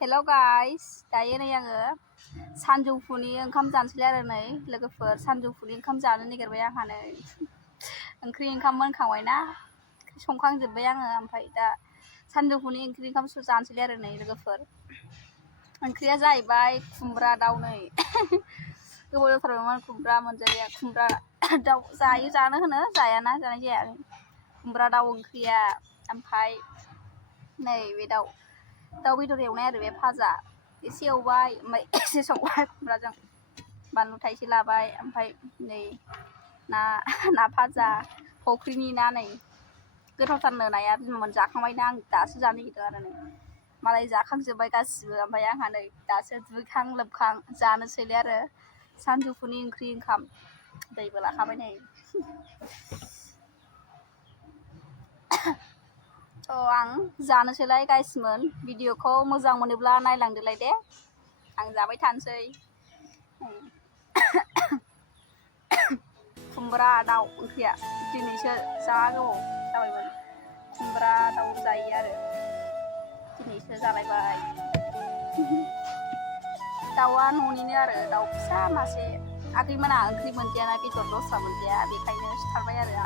हेल' guys दायो नै आङो सानजौफुनि ओंखाम जानोसैलाय आरो नै लोगोफोर सानजौफुनि ओंखाम जानो नागिरबाय आंहा नै ओंखाम मोनखांबायना संखांजोब्बाय आङो ओमफ्राय दा सानजौफुनि ओंखाम जानोसैलाय आरो नै लोगोफोर ओंख्रिया जाहैबाय खुमब्रा दाउ नै गोबाव जाथारबायमोन खुमब्रा मोनजाया खुमब्रा दाउ जानो होनो जायाना जानाय जाया खुमब्रा दाउ ओंख्रिया ओमफ्राय नै बे दाउ बेदर एवनाय आरो बे भाजा एसे एवबाय ओमफ्राय एसे संबाय खुमब्राजों बानलु थाइसे लाबाय ओमफ्राय नै ना भाजा फुख्रिनि ना नै गोथावथारनो नाया बिमामोन जाखांबायना आं दासो जानो नागिरदों आरो नै मालाय जाखांजोब्बाय गासिबो ओमफ्राय आंहा नै दासो दुगैखां लोबखां जानोसैलाय आरो सानजौफुनि ओंखाम दैबो लाखाबाय नै आं जानोसैलाय गाइसमोन भिडिअखौ मोजां मोनोब्ला नायलांदोलाय दे आं जाबाय थानोसै खुमब्रा दाउ ओंख्रिया दिनैसो जा गोबाव जाबायमोन खुमब्रा दाउ जायो आरो दिनैसो जालायबाय दाउआ न'निनो आरो दाउ फिसा मासे आगैमोना ओंख्रि मोनजायाना बेदर दस्रा मोनजाया बेखायनो सिथारबाय आरो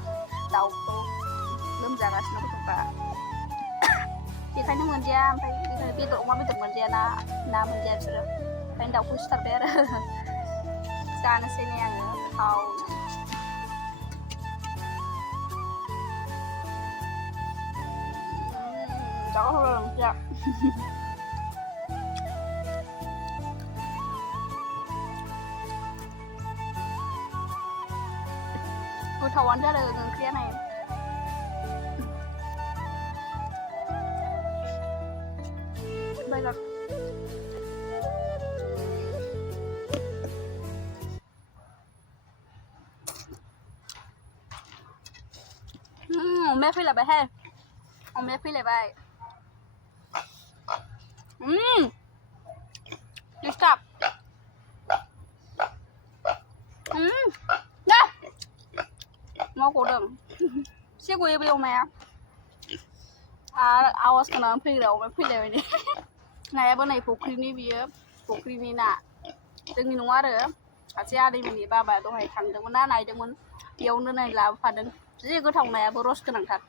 दाउखौ लोमजागासिनो गथ'फ्रा बेखायनो मोनजाया ओमफ्राय अमा बेदर मोनजाया ना मोनजाया बिसोरो ओंखायनो दाउखौ सिथारबाय आरो जानोसै नै आङो गोथावनो जा गोथाव जादों ओंख्रिया गोथावानो जादों ओंख्रिया नै अमाया फैलायबायहाय अमाया फैलायबाय डिस्टार्ब मा गदों एसे गयो बे अमाया आरो आवाज खोनानानै फैग्रा अमाया फैलायबाय नै नायाबो नै फुख्रिनि बियो फुख्रिनि ना जोंनि नङा आरो सासे आदैमोननि बाबा दहाय थांदोंमोन ना नायदोंमोन बेयावनो नै लाबोफादों जि गोथाव नायाबो रस गोनांथार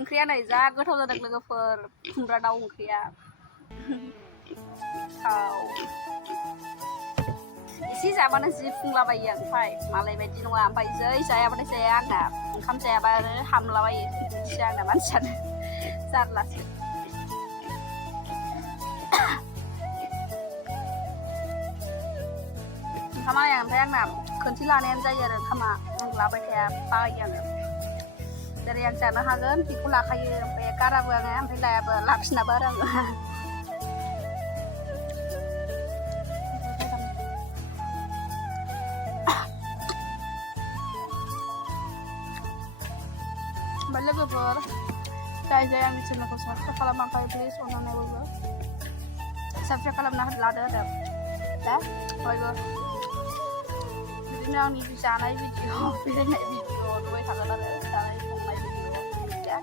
ओंख्रिया नै जा गोथाव जादों लोगोफोर खुमब्रा दाउ ओंख्रिया एसे जाबानो जि फुंलाबायो ओमफ्राय मालाय बायदि नङा ओमफ्राय जै जायाबाथाय जाया आंना ओंखाम जायाबानो हामलाबायो बिदिसो आंना मानसियानो जारलासो ओंखामा ओमफ्राय आंना खनसे लानायानो जायो आरो ओंखामा आं लाबाय थाया बायो आङो जेरै आं जानो हागोन बेखौ लाखायो ओमफ्राय गाराबो आङो ओमफ्राय लायाबो लाफिनाबो आरो आङो ओमफ्राय लोगोफोर जाय आंनि चेनेलखौ साबस्क्राइब खालामाखै प्लिज अननानै बयबो साबस्क्राइब खालामना लादो आरो दा बयबो बिदिनो आंनि जानाय भिडिअ बेरायनाय भिडिअ नुबाय थागोन आरो जानाय संनाय भिडिअ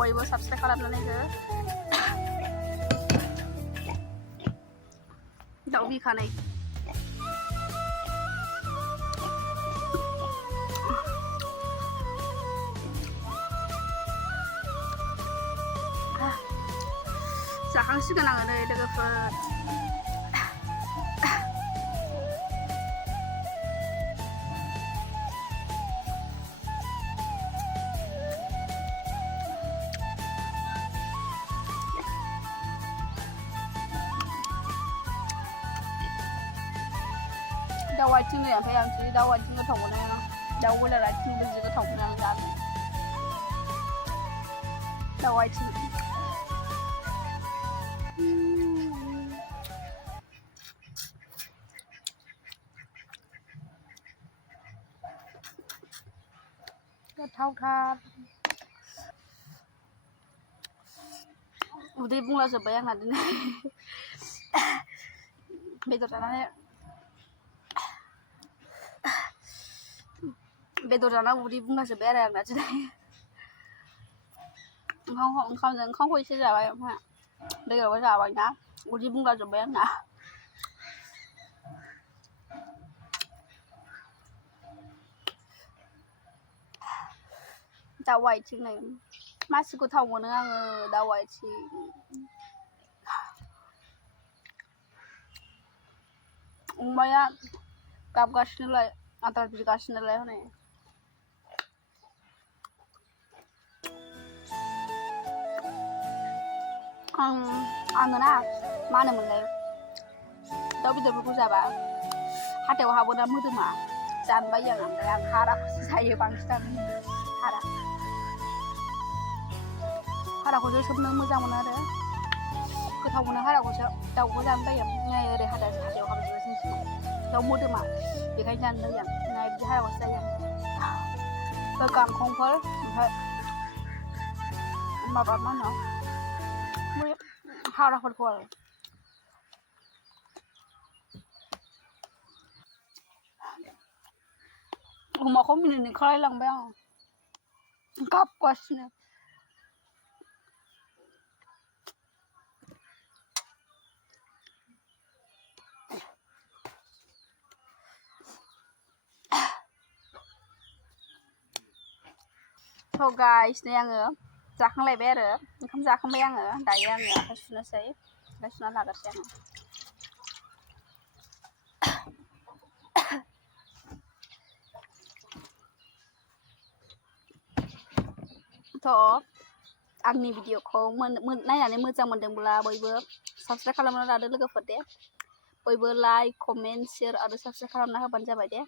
बयबो साबस्क्राइब खालामनानै हो दाउ बिखानाय जाखांसिगोन आङो नै लोगोफोर दाउ आथिं नै ओमफ्राय आं जि दाउ आथिं गोथाव मोनो दाउ बयलार आथिंबो जि गोथाव मोनो आं जानो दाउ आथिं गोथावथार उदै बुंलाजोब्बाय आंना दिनै बेदर जानानै बेदर जाना उदै बुंलाजोब्बाय आरो आंना दिनै ओंखामजों ओंखामखौ एसे जाबाय ओमफ्राय दैयावबो जाबायना उदै बुंगाजोब्बाय आंना दाउ आथिं नै मासि गोथाव मोनो आङो दाउ आथिं अमाया गाबगासिनोलाय आदार बिगासिनोलाय हनै आङो ना मा होनोमोनलाय दाउ बेदरफोरखौ जाबा हाथायाव हाबोना मोदोमा जानो बायो आं ओमफ्राय आं हाराखौसो जायो बांसिनानो हाराखौसो सोबनो मोजां मोनो आरो गोथाव मोनो हाराखौसो दाउखौ जानो बायो नै ओरै हाथायाव हाबोबा जिनिसखौ दाउ मोदोमा बेखायनो जानो बायो आं नै बिदि हाराखौसो जायो आं गांखंफोर ओमफ्राय माबा मा होनो हाराफोरखौ आरो अमाखौ मिनिनो ओंखारलायलांबाय आं गाबगासिनो थ' गाइस नै आङो जाखांलायबाय आरो ओंखाम जाखांबाय आङो दायो आङो आखाइ सुनोसै आखाइ सुना लाग्रोसै आङो थ' आंनि भिडिअखौ नायनानै मोजां मोनदोंब्ला बयबो साबस्क्राइब खालामना लादो लोगोफोर दे बयबो लाइक कमेन्ट शेयार आरो साबस्क्राइब खालामना होबानो जाबाय दे